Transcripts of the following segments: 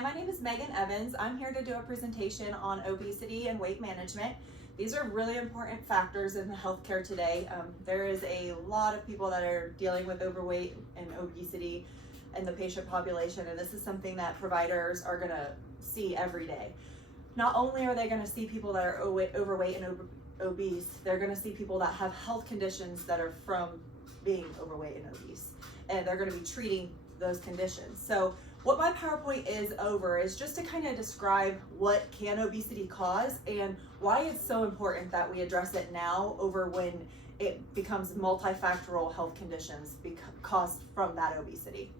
Hi, my name is Megan Evans. I'm here to do a presentation on obesity and weight management. These are really important factors in the healthcare today. There is a lot of people that are dealing with overweight and obesity in the patient population, and this is something that providers are going to see every day. Not only are they going to see people that are overweight and obese, they're going to see people that have health conditions that are from being overweight and obese, and they're going to be treating those conditions. So what my PowerPoint is just to kind of describe what can obesity cause and why it's so important that we address it now over when it becomes multifactorial health conditions caused from that obesity.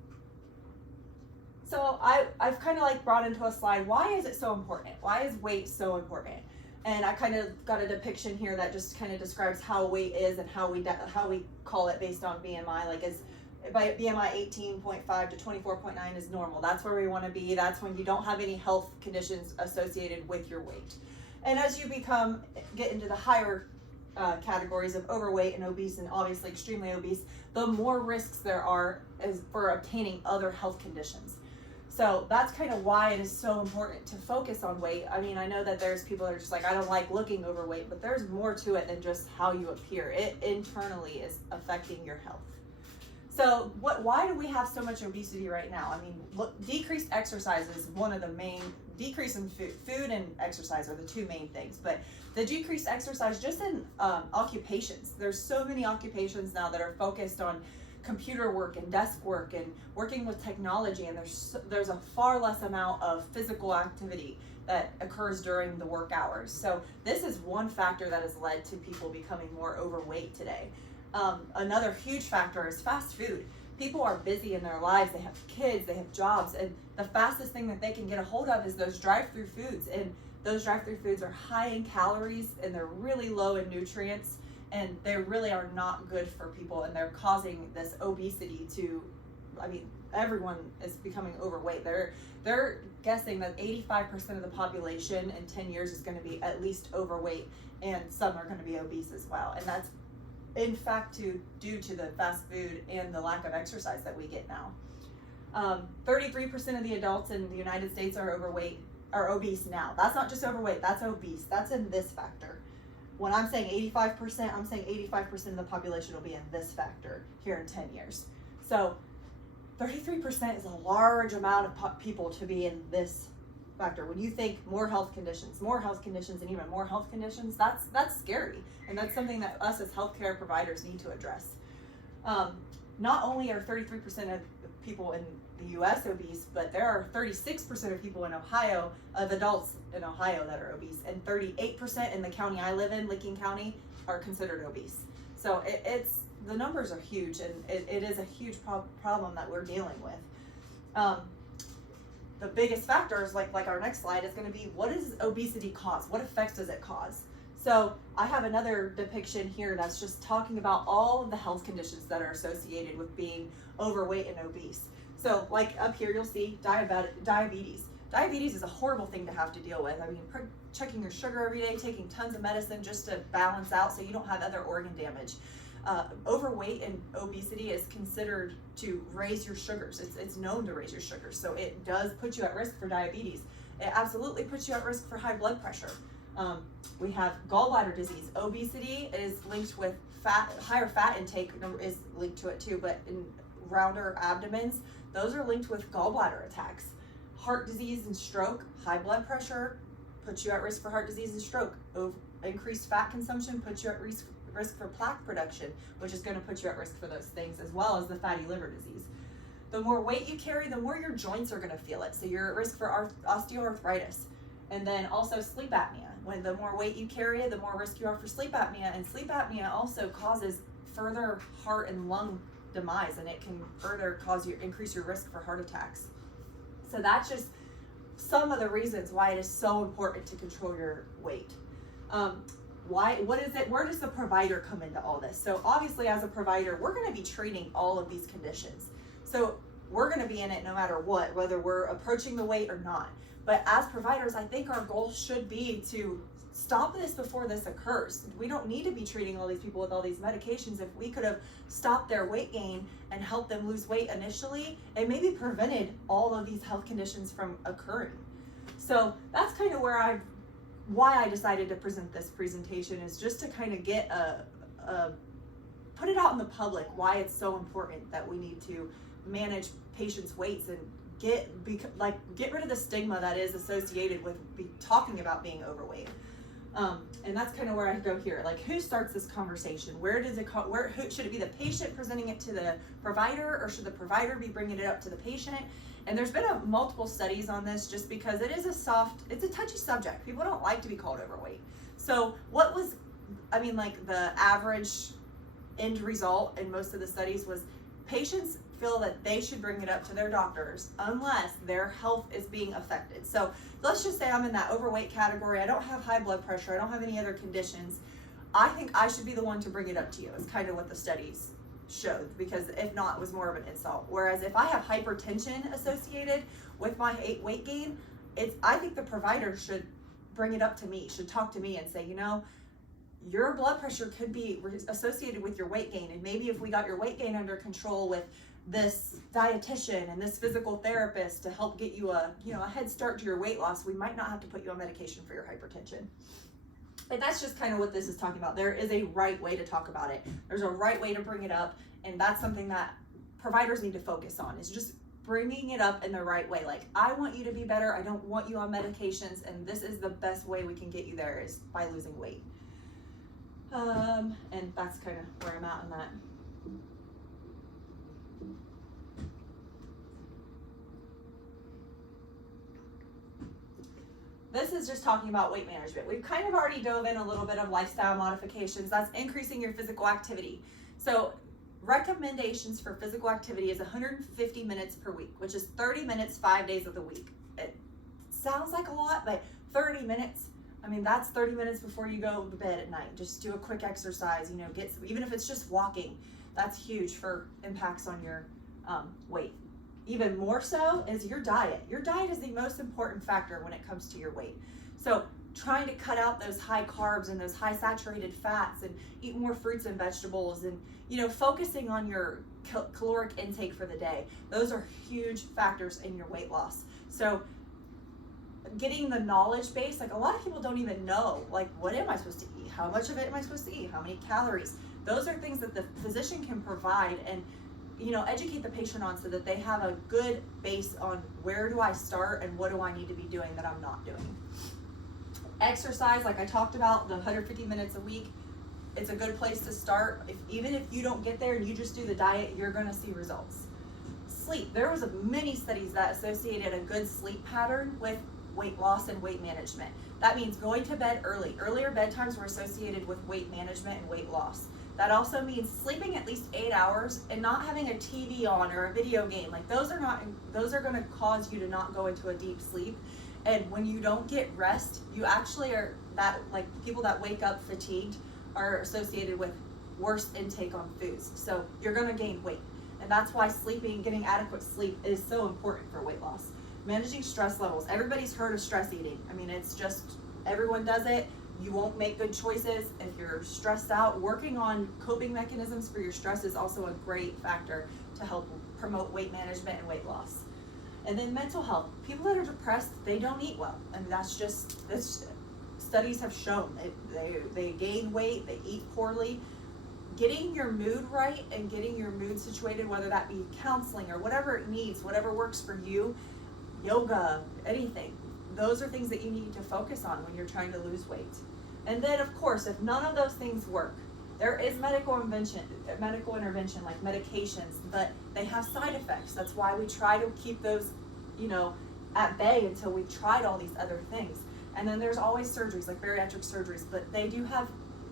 So I've kind of like brought into a slide, why is it so important? Why is weight so important? And I kind of got a depiction here that just kind of describes how weight is and how we call it based on BMI. Like by BMI 18.5 to 24.9 is normal. That's where we want to be. That's when you don't have any health conditions associated with your weight. And as you get into the higher categories of overweight and obese, and obviously extremely obese, the more risks there are for obtaining other health conditions. So that's kind of why it is so important to focus on weight. I mean, I know that there's people that are just like, I don't like looking overweight, but there's more to it than just how you appear. It internally is affecting your health. So why do we have so much obesity right now? I mean, decreased exercise is one of the main, decrease in food and exercise are the two main things, but the decreased exercise just in occupations. There's so many occupations now that are focused on computer work and desk work and working with technology, and there's a far less amount of physical activity that occurs during the work hours. So this is one factor that has led to people becoming more overweight today. Another huge factor is fast food. People are busy in their lives, they have kids, they have jobs, and the fastest thing that they can get a hold of is those drive-through foods. And those drive-through foods are high in calories and they're really low in nutrients, and they really are not good for people, and they're causing this obesity everyone is becoming overweight. They're guessing that 85% of the population in 10 years is going to be at least overweight, and some are going to be obese as well. And that's in fact due to the fast food and the lack of exercise that we get now. 33% of the adults in the United States are obese now. That's not just overweight, that's obese. That's in this factor. When I'm saying 85%, I'm saying 85% of the population will be in this factor here in 10 years. So 33% is a large amount of people to be in this factor. When you think more health conditions, and even more health conditions, that's scary. And that's something that us as healthcare providers need to address. Not only are 33% of people in the US obese, but there are 36% of people in Ohio, of adults in Ohio, that are obese, and 38% in the county I live in, Licking County, are considered obese. So the numbers are huge, and it is a huge problem that we're dealing with. The biggest factors, like our next slide, is going to be, what does obesity cause? What effects does it cause? So I have another depiction here that's just talking about all of the health conditions that are associated with being overweight and obese. So like up here, you'll see diabetes. Diabetes is a horrible thing to have to deal with. I mean, checking your sugar every day, taking tons of medicine just to balance out so you don't have other organ damage. Overweight and obesity is considered to raise your sugars. It's known to raise your sugars, so it does put you at risk for diabetes. It absolutely puts you at risk for high blood pressure. We have gallbladder disease. Obesity is linked with higher fat intake is linked to it too, but in rounder abdomens, those are linked with gallbladder attacks. Heart disease and stroke, high blood pressure puts you at risk for heart disease and stroke. Increased fat consumption puts you at risk for plaque production, which is going to put you at risk for those things, as well as the fatty liver disease. The more weight you carry, the more your joints are going to feel it. So you're at risk for osteoarthritis. And then also sleep apnea. When the more weight you carry, the more risk you are for sleep apnea. And sleep apnea also causes further heart and lung demise, and it can further increase your risk for heart attacks. So that's just some of the reasons why it is so important to control your weight. What is it? Where does the provider come into all this? So obviously, as a provider, we're going to be treating all of these conditions. So we're going to be in it no matter what, whether we're approaching the weight or not. But as providers, I think our goal should be to stop this before this occurs. We don't need to be treating all these people with all these medications. If we could have stopped their weight gain and helped them lose weight initially, it maybe prevented all of these health conditions from occurring. So that's kind of why I decided to present this presentation, is just to kind of get put it out in the public why it's so important that we need to manage patients' weights and get rid of the stigma that is associated with talking about being overweight. And that's kind of where I go here. Like, who starts this conversation? Who should it be the patient presenting it to the provider, or should the provider be bringing it up to the patient? And there's been multiple studies on this, just because it's a touchy subject. People don't like to be called overweight. So the average end result in most of the studies was patients feel that they should bring it up to their doctors unless their health is being affected. So let's just say I'm in that overweight category. I don't have high blood pressure. I don't have any other conditions. I think I should be the one to bring it up to you, is kind of what the studies showed, because if not, it was more of an insult. Whereas if I have hypertension associated with my weight gain, I think the provider should bring it up to me, should talk to me and say, your blood pressure could be associated with your weight gain, and maybe if we got your weight gain under control with this dietitian and this physical therapist to help get you a head start to your weight loss, we might not have to put you on medication for your hypertension. And that's just kind of what this is talking about. There is a right way to talk about it. There's a right way to bring it up, and that's something that providers need to focus on, is just bringing it up in the right way. Like, I want you to be better. I don't want you on medications, and this is the best way we can get you there, is by losing weight. And that's kind of where I'm at on that. This is just talking about weight management. We've kind of already dove in a little bit of lifestyle modifications. That's increasing your physical activity. So recommendations for physical activity is 150 minutes per week, which is 30 minutes 5 days of the week. It sounds like a lot, but 30 minutes, that's 30 minutes before you go to bed at night. Just do a quick exercise, even if it's just walking, that's huge for impacts on your weight. Even more so is your diet. Your diet is the most important factor when it comes to your weight. So trying to cut out those high carbs and those high saturated fats, and eat more fruits and vegetables, and focusing on your caloric intake for the day. Those are huge factors in your weight loss. So getting the knowledge base, a lot of people don't even know, what am I supposed to eat? How much of it am I supposed to eat? How many calories? Those are things that the physician can provide and educate the patient on, so that they have a good base on where do I start and what do I need to be doing that I'm not doing. Exercise, like I talked about, the 150 minutes a week, it's a good place to start. Even if you don't get there and you just do the diet, you're going to see results. Sleep, there was many studies that associated a good sleep pattern with weight loss and weight management. That means going to bed early. Earlier bedtimes were associated with weight management and weight loss. That also means sleeping at least 8 hours and not having a TV on or a video game. Those are going to cause you to not go into a deep sleep. And when you don't get rest, you actually are people that wake up fatigued are associated with worse intake on foods. So you're going to gain weight. And that's why getting adequate sleep is so important for weight loss. Managing stress levels. Everybody's heard of stress eating. It's just, everyone does it. You won't make good choices if you're stressed out. Working on coping mechanisms for your stress is also a great factor to help promote weight management and weight loss. And then mental health. People that are depressed, they don't eat well. Studies have shown they gain weight, they eat poorly. Getting your mood right and getting your mood situated, whether that be counseling or whatever it needs, whatever works for you, yoga, anything. Those are things that you need to focus on when you're trying to lose weight. And then, of course, if none of those things work, there is medical intervention like medications, but they have side effects. That's why we try to keep those, at bay until we've tried all these other things. And then there's always surgeries, like bariatric surgeries, but they do have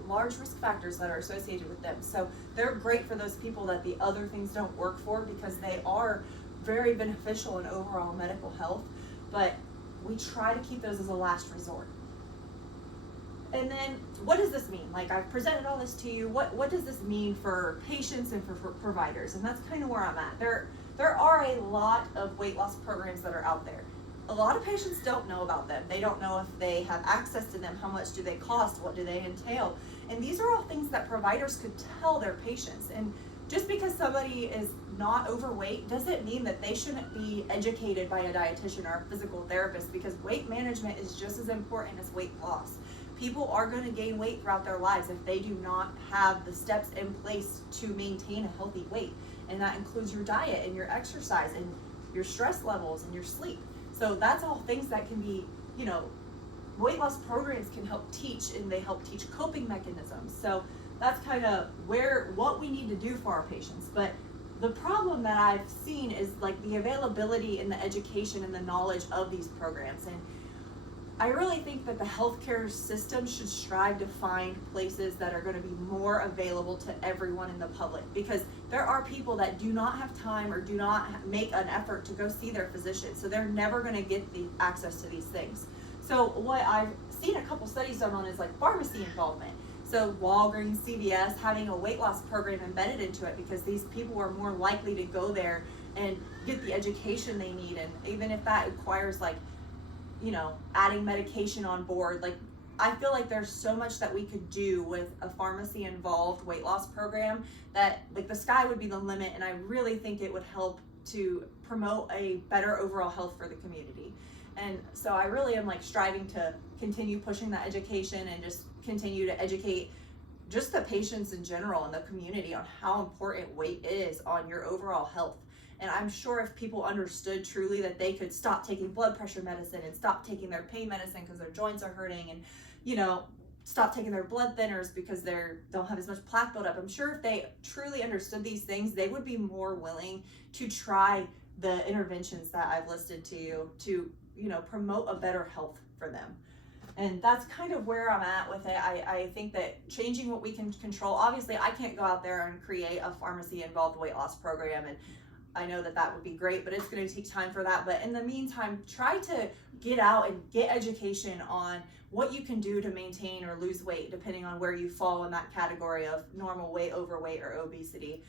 large risk factors that are associated with them. So they're great for those people that the other things don't work for, because they are very beneficial in overall medical health. But we try to keep those as a last resort. And then, what does this mean? I've presented all this to you. What does this mean for patients and for providers? And that's kind of where I'm at. There are a lot of weight loss programs that are out there. a lot of patients don't know about them. They don't know if they have access to them, how much do they cost, what do they entail. And these are all things that providers could tell their patients. And just because somebody is not overweight doesn't mean that they shouldn't be educated by a dietitian or a physical therapist, because weight management is just as important as weight loss. People are going to gain weight throughout their lives if they do not have the steps in place to maintain a healthy weight. And that includes your diet and your exercise and your stress levels and your sleep. So that's all things that can be, weight loss programs can help teach, and they help teach coping mechanisms. So that's kind of what we need to do for our patients. But the problem that I've seen is like the availability and the education and the knowledge of these programs. And I really think that the healthcare system should strive to find places that are going to be more available to everyone in the public, because there are people that do not have time or do not make an effort to go see their physician, so they're never going to get the access to these things. So what I've seen a couple studies done on is like pharmacy involvement. So Walgreens, CVS having a weight loss program embedded into it, because these people are more likely to go there and get the education they need. And even if that requires adding medication on board, I feel like there's so much that we could do with a pharmacy involved weight loss program that the sky would be the limit. And I really think it would help to promote a better overall health for the community. And so I really am striving to continue pushing that education and just continue to educate just the patients in general and the community on how important weight is on your overall health. And I'm sure if people understood truly that they could stop taking blood pressure medicine and stop taking their pain medicine because their joints are hurting, and stop taking their blood thinners because they don't have as much plaque buildup, I'm sure if they truly understood these things, they would be more willing to try the interventions that I've listed to you to promote a better health for them. And that's kind of where I'm at with it. I think that changing what we can control, obviously I can't go out there and create a pharmacy involved weight loss program, and I know that would be great, but it's going to take time for that. But in the meantime, try to get out and get education on what you can do to maintain or lose weight, depending on where you fall in that category of normal weight, overweight, or obesity.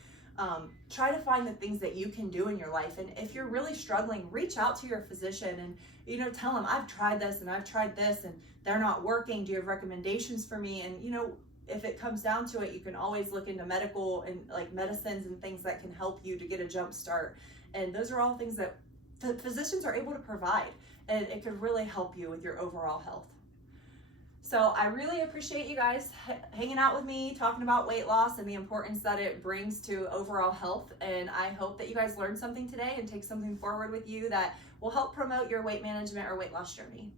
Try to find the things that you can do in your life. And if you're really struggling, reach out to your physician and, tell them, I've tried this and I've tried this and they're not working. Do you have recommendations for me? And, if it comes down to it, you can always look into medical and medicines and things that can help you to get a jump start. And those are all things that the physicians are able to provide, and it could really help you with your overall health. So I really appreciate you guys hanging out with me, talking about weight loss and the importance that it brings to overall health. And I hope that you guys learned something today and take something forward with you that will help promote your weight management or weight loss journey.